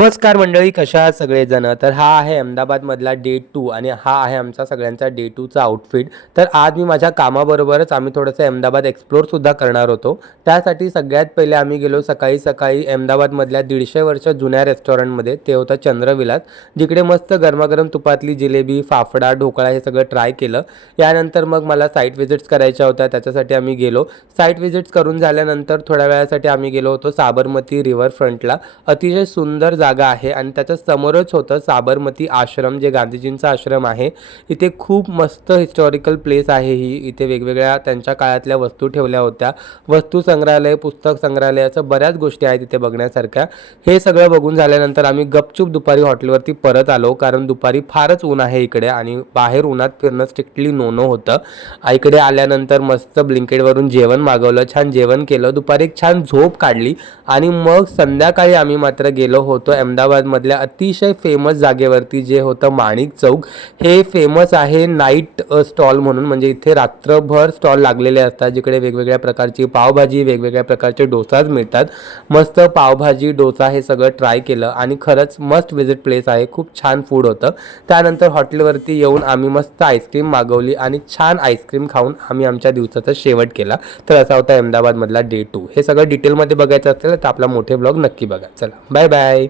नमस्कार मंडळी, कशा आहात सगळेजण. तर हा आहे अहमदाबादमधला डे 2 आणि हा आहे आमचा सगळ्यांचा डे 2चा आउटफिट. तर आज मी माझ्या कामाबरोबरच आम्ही थोडंसं अहमदाबाद एक्सप्लोरसुद्धा करणार होतो. त्यासाठी सगळ्यात पहिले आम्ही गेलो सकाळी सकाळी अहमदाबादमधल्या 150 वर्ष जुन्या रेस्टॉरंटमध्ये. ते होतं चंद्रविलास, जिकडे मस्त गरमागरम तुपातली जिलेबी, फाफडा, ढोकळा हे सगळं ट्राय केलं. यानंतर मग मला साईट व्हिजिट्स करायच्या होत्या, त्याच्यासाठी आम्ही गेलो. साईट व्हिजिट्स करून झाल्यानंतर थोड्या वेळासाठी आम्ही गेलो होतो साबरमती रिव्हरफ्रंटला. अतिशय सुंदर जागा आहे आणि त्याच्या समोरच होतं साबरमती आश्रम, जे गांधीजींचा आश्रम आहे. इथे खूप मस्त हिस्टॉरिकल प्लेस आहे ही. इथे वेगवेगळ्या त्यांच्या काळातल्या वस्तू ठेवल्या होत्या. वस्तू संग्रहालय, पुस्तक संग्रहालय, असं बऱ्याच गोष्टी आहेत इथे बघण्यासारख्या. हे सगळं बघून झाल्यानंतर आम्ही गपचूप दुपारी हॉटेलवरती परत आलो, कारण दुपारी फारच ऊन आहे इकडे आणि बाहेर उन्हात फिरणं स्ट्रिक्टली नो होतं. इकडे आल्यानंतर मस्त ब्लिंकेटवरून जेवण मागवलं, छान जेवण केलं, दुपारी एक छान झोप काढली आणि मग संध्याकाळी आम्ही मात्र गेलो होतो अहमदाबादमधल्या अतिशय फेमस जागेवरती, जे होतं माणिक चौक. हे फेमस आहे नाईट स्टॉल म्हणून, म्हणजे इथे रात्रभर स्टॉल लागलेले असतात, जिकडे वेगवेगळ्या प्रकारची पावभाजी, वेगवेगळ्या प्रकारचे डोसाज मिळतात. मस्त पावभाजी, डोसा हे सगळं ट्राय केलं आणि खरंच मस्ट विजिट प्लेस आहे. खूप छान फूड होतं. त्यानंतर हॉटेलवरती येऊन आम्ही मस्त आईस्क्रीम मागवली आणि छान आईस्क्रीम खाऊन आम्ही आमच्या दिवसाचा शेवट केला. तर असा होता अहमदाबादमधला डे 2. हे सगळं डिटेलमध्ये बघायचं असेल तर आपला मोठे ब्लॉग नक्की बघा. चला, बाय बाय.